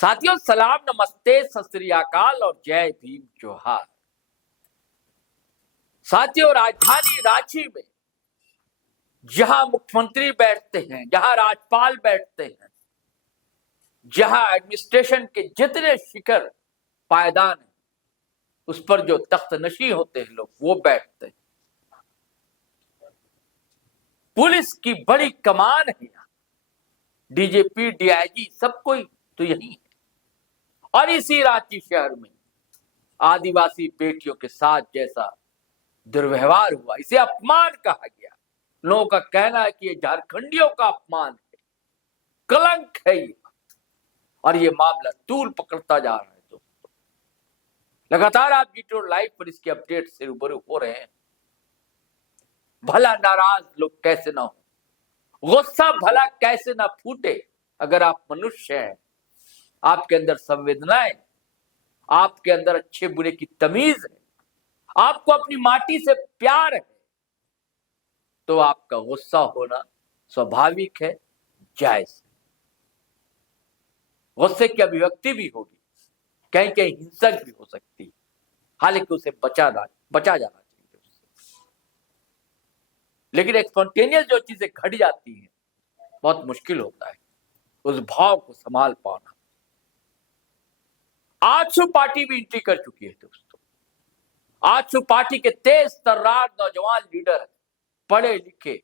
साथियों, सलाम, नमस्ते, सत श्री अकाल और जय भीम जोहार। साथियों, राजधानी रांची में जहां मुख्यमंत्री बैठते हैं, जहां राज्यपाल बैठते हैं, जहां एडमिनिस्ट्रेशन के जितने शिखर पायदान हैं, उस पर जो तख्त नशी होते हैं लोग, वो बैठते हैं। पुलिस की बड़ी कमान है यहाँ, डीजीपी, डीआईजी, सब कोई तो यही है। और इसी रांची शहर में आदिवासी बेटियों के साथ जैसा दुर्व्यवहार हुआ, इसे अपमान कहा गया। लोगों का कहना है कि ये झारखंडियों का अपमान है, कलंक है ये, और ये मामला तूल पकड़ता जा रहा है। दोस्तों, लगातार आप जीटो लाइव पर इसके अपडेट से रूबरू हो रहे हैं। भला नाराज लोग कैसे ना हो, गुस्सा भला कैसे ना फूटे। अगर आप मनुष्य हैं, आपके अंदर संवेदनाएं, आपके अंदर अच्छे बुरे की तमीज है, आपको अपनी माटी से प्यार है, तो आपका गुस्सा होना स्वाभाविक है, जायज है। गुस्से की अभिव्यक्ति भी होगी, कहीं कहीं हिंसक भी हो सकती है, हालांकि उसे बचा जाना चाहिए उससे। लेकिन एक स्पॉन्टेनियस जो चीजें घट जाती हैं, बहुत मुश्किल होता है उस भाव को संभाल पाना। आजसू पार्टी भी एंट्री कर चुकी है दोस्तों। आजसू पार्टी के तेज तर्रार नौजवान लीडर, पढ़े लिखे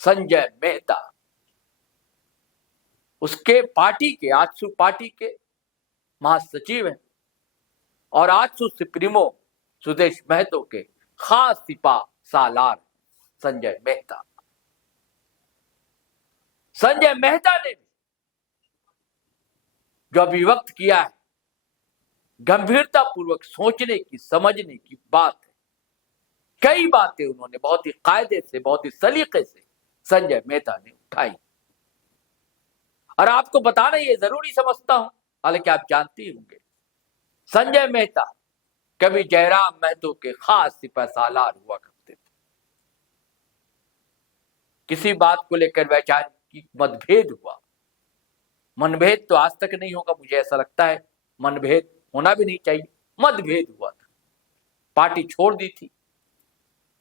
संजय मेहता, उसके पार्टी के, आजसू पार्टी के महासचिव हैं, और आजसू सुप्रीमो सुदेश महतो के खास सिपा सालार संजय मेहता। संजय मेहता ने जो अभिव्यक्त किया है, गंभीरता पूर्वक सोचने की, समझने की बात है। कई बातें उन्होंने बहुत ही कायदे से, बहुत ही सलीके से संजय मेहता ने उठाई, और आपको बताना ये जरूरी समझता हूं, हालांकि आप जानते ही होंगे, संजय मेहता कभी जयराम महतो के खास सिपा सालार हुआ करते थे। किसी बात को लेकर वैचारिक मतभेद हुआ, मनभेद तो आज तक नहीं होगा, मुझे ऐसा लगता है मनभेद होना भी नहीं चाहिए, मतभेद हुआ था, पार्टी छोड़ दी थी,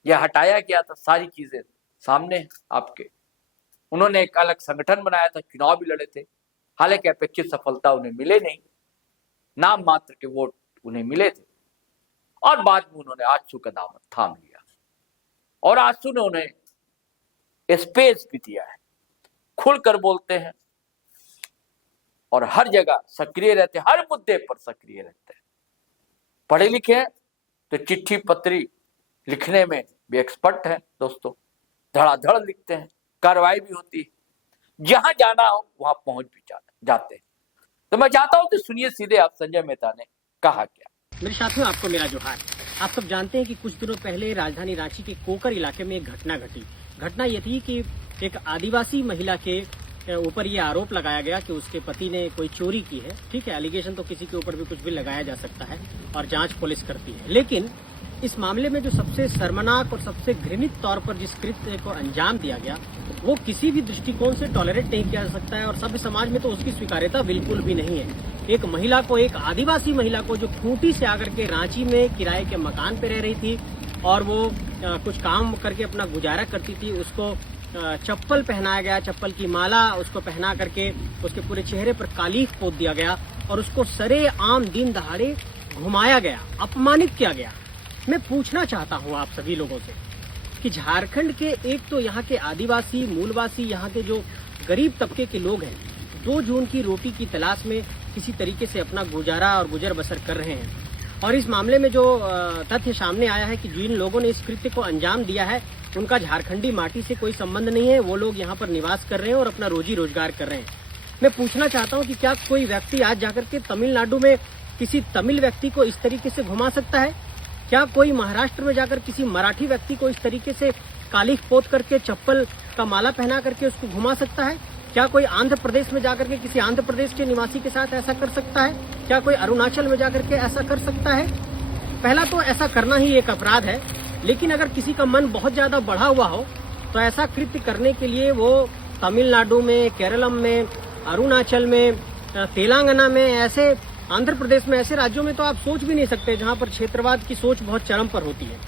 यह हटाया गया था, सारी चीजें सामने हैं आपके। उन्होंने एक अलग संगठन बनाया था, चुनाव भी लड़े थे, हालांकि अपेक्षित सफलता उन्हें मिले नहीं, नाम मात्र के वोट उन्हें मिले थे, और बाद में उन्होंने आजसू का दामन थाम लिया, और आजसू ने उन्हें स्पेस भी दिया है, खुलकर बोलते हैं और हर जगह सक्रिय रहते हैं, हर मुद्दे पर सक्रिय रहते हैं। पढ़े लिखे हैं तो चिट्ठी पत्री लिखने में भी एक्सपर्ट हैं दोस्तों, धड़ाधड़ लिखते हैं, कार्रवाई भी होती है, जहां जाना हो वहां पहुंच भी जाते हैं। तो मैं चाहता हूं कि सुनिए सीधे आप संजय मेहता ने कहा क्या। मेरे साथियों, आपको मेरा जोहार। आप सब जानते हैं कि कुछ दिनों पहले राजधानी रांची के कोकर इलाके में एक घटना घटी। घटना ये थी कि एक आदिवासी महिला के ऊपर ये आरोप लगाया गया कि उसके पति ने कोई चोरी की है। ठीक है, एलिगेशन तो किसी के ऊपर भी कुछ भी लगाया जा सकता है, और जांच पुलिस करती है। लेकिन इस मामले में जो सबसे शर्मनाक और सबसे घृणित तौर पर जिस कृत्य को अंजाम दिया गया, वो किसी भी दृष्टिकोण से टॉलरेट नहीं किया जा सकता है, और सभ्य समाज में तो उसकी स्वीकार्यता बिल्कुल भी नहीं है। एक महिला को, एक आदिवासी महिला को, जो खूंटी से आकर के रांची में किराए के मकान पे रह रही थी, और वो कुछ काम करके अपना गुजारा करती थी, उसको चप्पल पहनाया गया, चप्पल की माला उसको पहना करके उसके पूरे चेहरे पर कालीख पोत दिया गया, और उसको सरेआम दिन दहाड़े घुमाया गया, अपमानित किया गया। मैं पूछना चाहता हूं आप सभी लोगों से कि झारखंड के, एक तो यहाँ के आदिवासी मूलवासी, यहाँ के जो गरीब तबके के लोग हैं, 2 जून की रोटी की तलाश में किसी तरीके से अपना गुजारा और गुजर बसर कर रहे हैं। और इस मामले में जो तथ्य सामने आया है कि जिन लोगों ने इस कृत्य को अंजाम दिया है, उनका झारखंडी माटी से कोई संबंध नहीं है, वो लोग यहाँ पर निवास कर रहे हैं और अपना रोजी रोजगार कर रहे हैं। मैं पूछना चाहता हूँ कि क्या कोई व्यक्ति आज जाकर के तमिलनाडु में किसी तमिल व्यक्ति को इस तरीके से घुमा सकता है? क्या कोई महाराष्ट्र में जाकर किसी मराठी व्यक्ति को इस तरीके से कालीख पोत करके, चप्पल का माला पहना करके उसको घुमा सकता है? क्या कोई आंध्र प्रदेश में जाकर के किसी आंध्र प्रदेश के निवासी के साथ ऐसा कर सकता है? क्या कोई अरुणाचल में जाकर के ऐसा कर सकता है? पहला तो ऐसा करना ही एक अपराध है, लेकिन अगर किसी का मन बहुत ज्यादा बढ़ा हुआ हो तो ऐसा कृत्य करने के लिए वो तमिलनाडु में, केरलम में, अरुणाचल में तेलंगाना में, ऐसे आंध्र प्रदेश में, ऐसे राज्यों में तो आप सोच भी नहीं सकते जहां पर क्षेत्रवाद की सोच बहुत चरम पर होती है।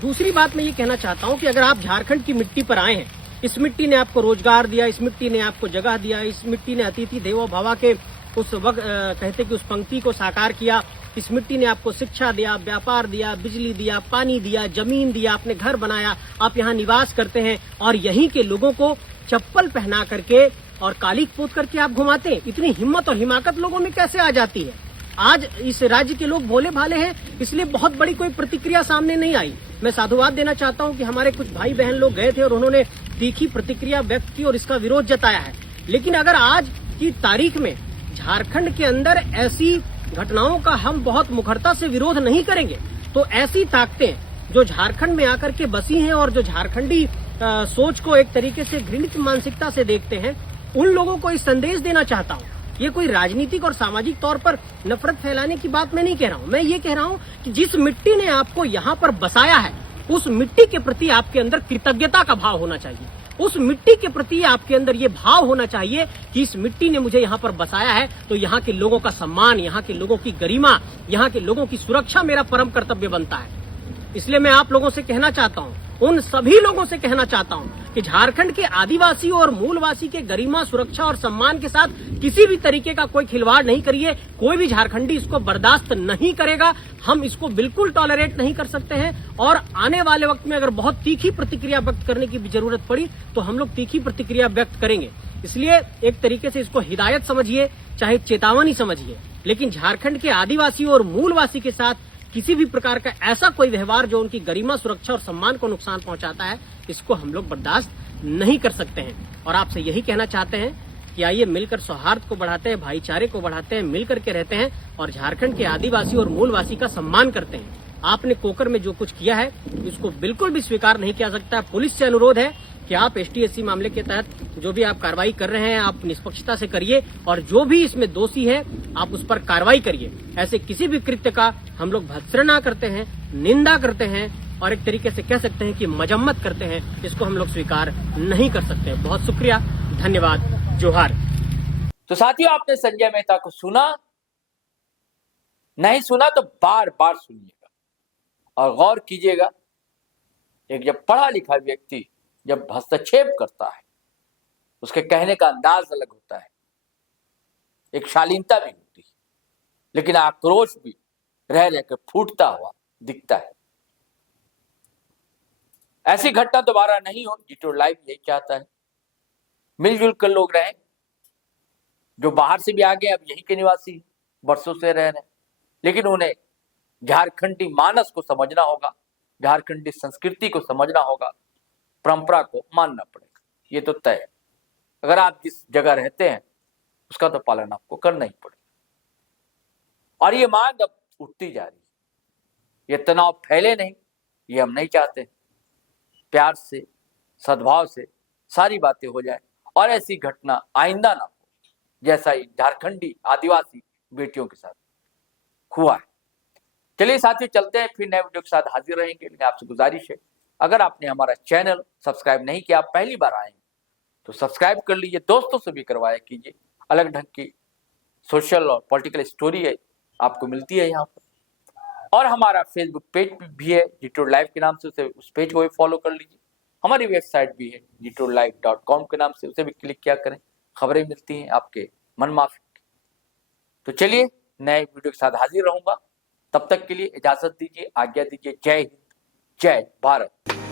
दूसरी बात मैं ये कहना चाहता हूं कि अगर आप झारखंड की मिट्टी पर आए हैं, इस मिट्टी ने आपको रोजगार दिया, इस मिट्टी ने आपको जगह दिया, इस मिट्टी ने अतिथि देवो भव के उस वक्त कहते कि उस पंक्ति को साकार किया, इस मिट्टी ने आपको शिक्षा दिया, व्यापार दिया, बिजली दिया, पानी दिया, जमीन दिया, आपने घर बनाया, आप यहाँ निवास करते हैं और यहीं के लोगों को चप्पल पहना करके और कालीक पोत करके आप घुमाते हैं। इतनी हिम्मत और हिमाकत लोगों में कैसे आ जाती है? आज इस राज्य के लोग भोले भाले हैं, इसलिए बहुत बड़ी कोई प्रतिक्रिया सामने नहीं आई। मैं साधुवाद देना चाहता हूं कि हमारे कुछ भाई बहन लोग गए थे और उन्होंने तीखी प्रतिक्रिया व्यक्त की और इसका विरोध जताया है। लेकिन अगर आज की तारीख में झारखंड के अंदर ऐसी घटनाओं का हम बहुत मुखरता से विरोध नहीं करेंगे, तो ऐसी ताकतें जो झारखंड में आकर के बसी हैं और जो झारखंडी सोच को एक तरीके से घृणित मानसिकता से देखते हैं, उन लोगों को इस संदेश देना चाहता हूं। ये कोई राजनीतिक और सामाजिक तौर पर नफरत फैलाने की बात मैं नहीं कह रहा हूं। मैं ये कह रहा हूं कि जिस मिट्टी ने आपको यहाँ पर बसाया है, उस मिट्टी के प्रति आपके अंदर कृतज्ञता का भाव होना चाहिए। उस मिट्टी के प्रति आपके अंदर ये भाव होना चाहिए कि इस मिट्टी ने मुझे यहाँ पर बसाया है, तो यहाँ के लोगों का सम्मान, यहाँ के लोगों की गरिमा, यहाँ के लोगों की सुरक्षा मेरा परम कर्तव्य बनता है। इसलिए मैं आप लोगों से कहना चाहता हूँ, उन सभी लोगों से कहना चाहता हूँ कि झारखंड के आदिवासी और मूलवासी के गरिमा, सुरक्षा और सम्मान के साथ किसी भी तरीके का कोई खिलवाड़ नहीं करिए। कोई भी झारखंडी इसको बर्दाश्त नहीं करेगा, हम इसको बिल्कुल टॉलरेट नहीं कर सकते हैं। और आने वाले वक्त में अगर बहुत तीखी प्रतिक्रिया व्यक्त करने की भी जरूरत पड़ी तो हम लोग तीखी प्रतिक्रिया व्यक्त करेंगे। इसलिए एक तरीके से इसको हिदायत समझिए, चाहे चेतावनी समझिए, लेकिन झारखंड के आदिवासी और मूलवासी के साथ किसी भी प्रकार का ऐसा कोई व्यवहार जो उनकी गरिमा, सुरक्षा और सम्मान को नुकसान पहुंचाता है, इसको हम लोग बर्दाश्त नहीं कर सकते हैं। और आपसे यही कहना चाहते हैं कि आइए मिलकर सौहार्द को बढ़ाते हैं, भाईचारे को बढ़ाते हैं, मिलकर के रहते हैं और झारखंड के आदिवासी और मूलवासी का सम्मान करते हैं। आपने कोकर में जो कुछ किया है, इसको बिल्कुल भी स्वीकार नहीं किया सकता। पुलिस से अनुरोध है कि आप ST-SC मामले के तहत जो भी आप कार्रवाई कर रहे हैं, आप निष्पक्षता से करिए और जो भी इसमें दोषी है आप उस पर कार्रवाई करिए। ऐसे किसी भी कृत्य का हम लोग भर्त्सना करते हैं, निंदा करते हैं और एक तरीके से कह सकते हैं कि मजम्मत करते हैं। इसको हम लोग स्वीकार नहीं कर सकते। बहुत शुक्रिया, धन्यवाद, जोहार। तो साथियों, आपने संजय मेहता को सुना, नहीं सुना तो बार बार सुनिएगा और गौर कीजिएगा। एक जब पढ़ा लिखा व्यक्ति जब हस्तक्षेप करता है, उसके कहने का अंदाज अलग होता है, एक शालीनता भी होती है, लेकिन आक्रोश भी रह रहकर फूटता हुआ दिखता है। ऐसी घटना दोबारा नहीं हो, डिटोर लाइव यही चाहता है। मिलजुल कर लोग रहें। जो बाहर से भी आ गए, अब यहीं के निवासी बरसों से रह रहे हैं, लेकिन उन्हें झारखंडी मानस को समझना होगा, झारखंडी संस्कृति को समझना होगा, परंपरा को मानना पड़ेगा। ये तो तय है। अगर आप जिस जगह रहते हैं उसका तो पालन आपको करना ही पड़ेगा। और ये मांग अब उठती जा रही है। ये तनाव फैले नहीं, ये हम नहीं चाहते। प्यार से, सद्भाव से सारी बातें हो जाए और ऐसी घटना आइंदा ना हो जैसा ही झारखंडी आदिवासी बेटियों के साथ हुआ है। चलिए साथियों, चलते हैं, फिर नए वीडियो के साथ हाजिर रहेंगे। लेकिन आपसे गुजारिश है, अगर आपने हमारा चैनल सब्सक्राइब नहीं किया, आप पहली बार आए तो सब्सक्राइब कर लीजिए, दोस्तों से भी करवाया कीजिए। अलग ढंग की सोशल और पॉलिटिकल स्टोरी है आपको मिलती है यहाँ पर। और हमारा फेसबुक पेज भी है डिटोर लाइव के नाम से, उस पेज को भी फॉलो कर लीजिए। हमारी वेबसाइट भी है ditorlive.com के नाम से, उसे भी क्लिक किया करें। खबरें मिलती हैं आपके मन माफिक। तो चलिए, नए वीडियो के साथ हाजिर रहूंगा। तब तक के लिए इजाजत दीजिए, आज्ञा दीजिए। जय हिंद, जय भारत।